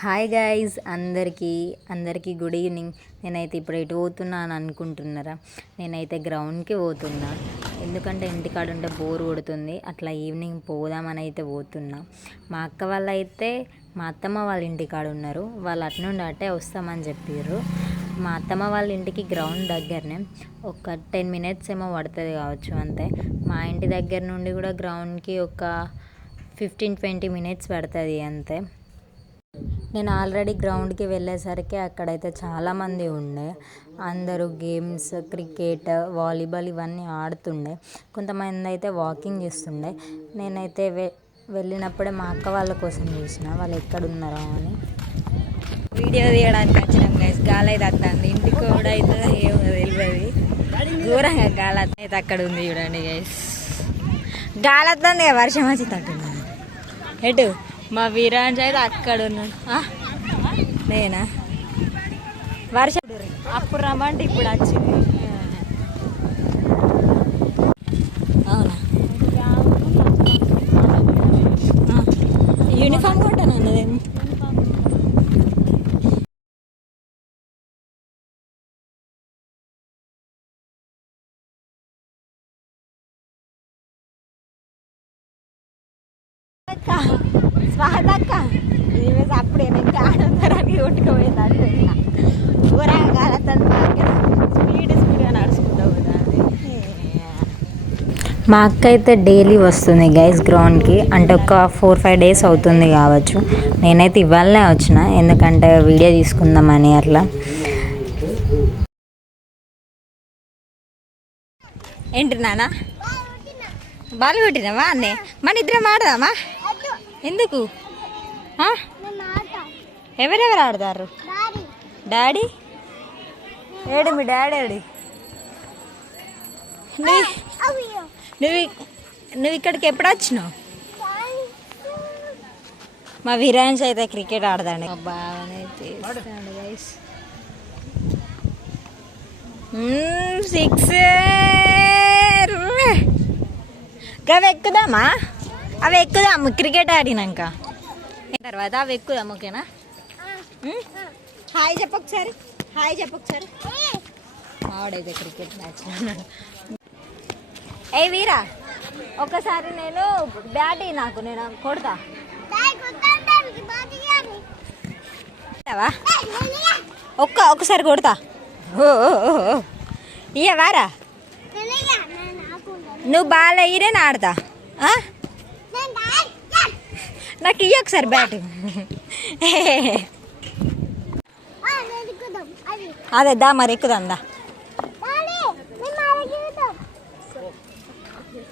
Hi guys, అందరికీ good evening. నేనైతే ఇప్పుడు ఎటు పోతున్నాను అనుకుంటున్నారా? నేనైతే గ్రౌండ్కి పోతున్నా. ఎందుకంటే ఇంటికాడ ఉంటే బోర్ కొడుతుంది. అట్లా ఈవినింగ్ పోదామని అయితే పోతున్నా. మా అక్క వాళ్ళైతే మా అత్తమ్మ వాళ్ళ ఇంటికాడ ఉన్నారు. వాళ్ళు అటు నుండి అటే వస్తామని చెప్పారు. మా అత్తమ్మ వాళ్ళ ఇంటికి గ్రౌండ్ దగ్గరనే, ఒక 10 minutes ఏమో పడుతుంది కావచ్చు అంతే. మా ఇంటి దగ్గర నుండి కూడా గ్రౌండ్కి ఒక 15-20 minutes పడుతుంది అంతే. నేను ఆల్రెడీ గ్రౌండ్కి వెళ్ళేసరికి అక్కడైతే చాలామంది ఉండే. అందరూ గేమ్స్, క్రికెట్, వాలీబాల్ ఇవన్నీ ఆడుతుండే. కొంతమంది అయితే వాకింగ్ చేస్తుండే. నేనైతే వెళ్ళినప్పుడే మా అక్క వాళ్ళ కోసం చూసిన వాళ్ళు ఎక్కడున్నారో అని. వీడియో తీయడానికి వచ్చినాం గైస్. గాలి అయితే వస్తుంది, ఇంటికి కూడా అయితే ఏమో తెలియదు. దూరంగా గాలి అయితే అక్కడ ఉంది చూడండి గైస్. గాలి వస్తుంది, వర్షం వచ్చి తట్టుంది. ఎటు మా వీరాంజ్ అయితే అక్కడ ఉన్నాడు. నేనా వర్షం అప్పుడు రమ్మంటే ఇప్పుడు వచ్చింది. అవునా, యూనిఫామ్ కొంటాను అన్నదేమో. స్వాగతక్క అప్పుడే నేను ఆడంతరానికి కొట్టుకుపోయింది అంటున్నా. ఊరంగా స్పీడ్గా నడుచుకుంటూ పోతుంది. మా అక్క అయితే డైలీ వస్తుంది గైస్ గ్రౌండ్కి. అంటే ఒక 4-5 days అవుతుంది కావచ్చు. నేనైతే ఇవాళనే వచ్చిన, ఎందుకంటే వీడియో తీసుకుందామని. అట్లా ఏంటి నాన్న బాల్ కొట్టినావా అన్నే? మన ఇద్దరం ఆడదామా? ఎందుకు? ఎవరెవరు ఆడతారు? డాడీ ఏడు, మీ డాడీ ఏడు? నువ్వు ఇక్కడికి ఎప్పుడు వచ్చినావు? మా వీరాన్స్ అయితే క్రికెట్ ఆడతాడు. బాగానే చేస్తాడు గైస్. 6 అవి ఎక్కుదామా? అవి ఎక్కుదాము క్రికెట్ ఆడినాక. తర్వాత అవి ఎక్కుదాం, ఓకేనా? హాయ్ చెప్పొకసారి, హాయ్ చెప్పొకసారి. ఆడైతే క్రికెట్ మ్యాచ్. ఏ వీరా, ఒకసారి నేను బ్యాట్ నాకు నేను కొడతా. ఒకసారి కొడతా. ఇయ్యవారా? నువ్వు బాల్ అయ్యిరే నా ఆడతా. నాకు ఇయ్య ఒకసారి బ్యాట్. అదే దా మరి ఎక్కుదాం దా.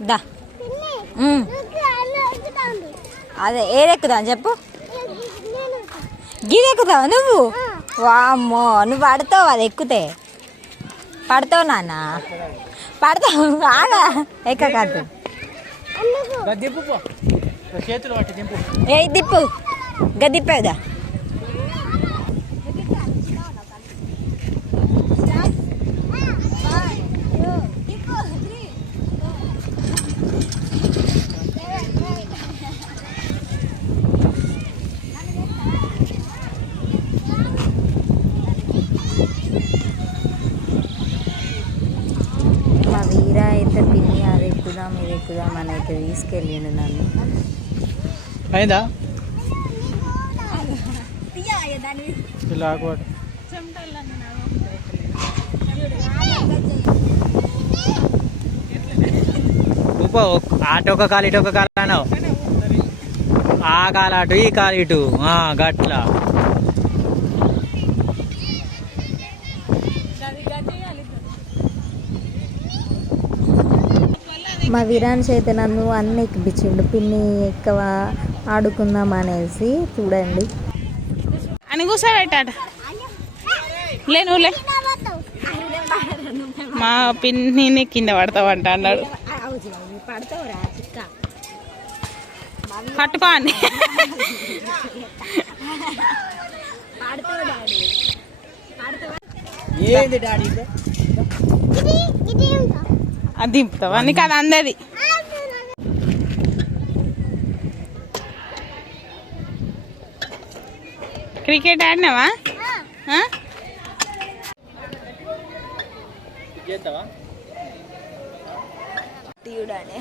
దా అదే ఏదెక్కుదాం చెప్పు. గిది ఎక్కుతావు నువ్వు? వామ్మో, నువ్వు పడతావు. అది ఎక్కితే పడతావు నాన్న, పడతావు. ఆగా ఎక్క కాదు. ఏ దిప్పు గదిప్పేదా? మా వీరా అయితే పిన్ని అది ఎక్కుదాం ఇది ఎక్కుదాం అని అయితే తీసుకెళ్ళిండు నన్ను. అయిందా? అటు ఒక కాలు ఇటు ఒక కాలు అన్నావు. ఆ కాలు అటు ఈ కాలు ఇటు గట్లా. మా వీరాన్స్ అయితే నన్ను అన్నీ ఎక్కిపించిండు. పిన్ని ఎక్కువ ఆడుకుందాం అనేసి. చూడండి అని కూర్చోబెట్టాడు. లే నువ్వు లే, మా పిన్ని కింద పడతావంట అన్నాడు. పట్టుకో అని అది దింపుతావా? నీకు అది అందది. క్రికెట్ ఆడినావా ఆ? చేస్తావా చూడండి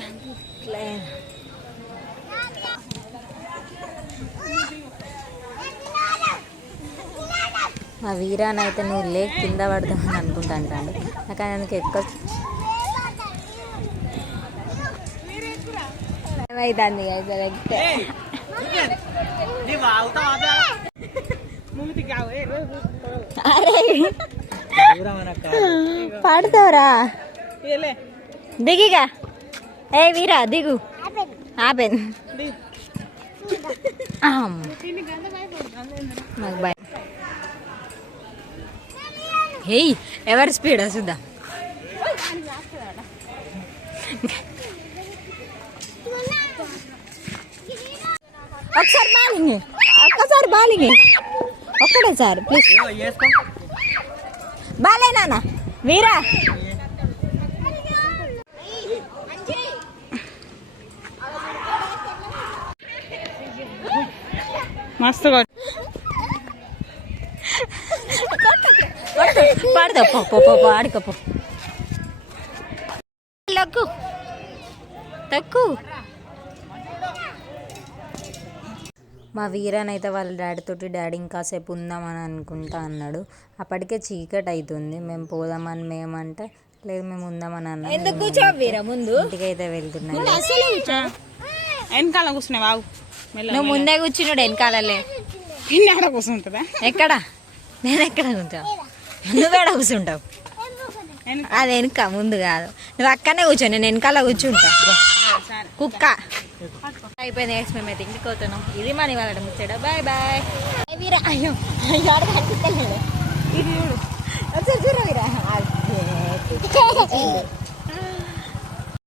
మా వీరానైతే నువ్వు లే కింద పడతామని అనుకుంటా అంటాడు. నాకు ఆయనకి ఎక్కువ ఏమైతుంది అయితే పాడుతావురా దిగిగా ఏ వీరా దిగు ఆపెన్ నాకు భయం. హేయ్ ఎవరి స్పీడా చూద్దాం. ఒకసారి బాలింగ్ ఒక్కసారి బాలింగ్ ఒక్కడే సార్ ప్లీజ్ బాలే నాన్న వీరా మస్తు పాడదా ఆడుకోపో తక్కు తక్కు. మా వీరనైతే వాళ్ళ డాడీతోటి డాడీ ఇంకాసేపు ఉందామని అనుకుంటా అన్నాడు. అప్పటికే చీకటి అవుతుంది. మేము పోదామని మేమంటే లేదు మేము ఉందామని అన్నాం. ఎందుకు కూర్చో వీరా ముందు ఇంటికి అయితే వెళ్తున్నాం. వెనకాల కూర్చున్నావు బాగు నువ్వు ముందే కూర్చున్నాడు వెనకాలలే పిన్ని ఆడ కూర్చుంటుందా ఎక్కడ నేను ఎక్కడ కూర్చో నువ్వేడ కూర్చుంటావు అది వెనుక ముందు కాదు నువ్వు అక్కనే కూర్చో నేను వెనకాల కూర్చుంటా కుక్క అయిపోయింది ఎక్స్ మేమైతే ఇంటికి పోతున్నాం. ఇది మన వాళ్ళ ముచ్చాడ బాయ్ బాయ్ వీరా అయ్యో అయ్యో కనిపిస్తలేడు ఇది చూడు ఒకసారి చూడ వీరా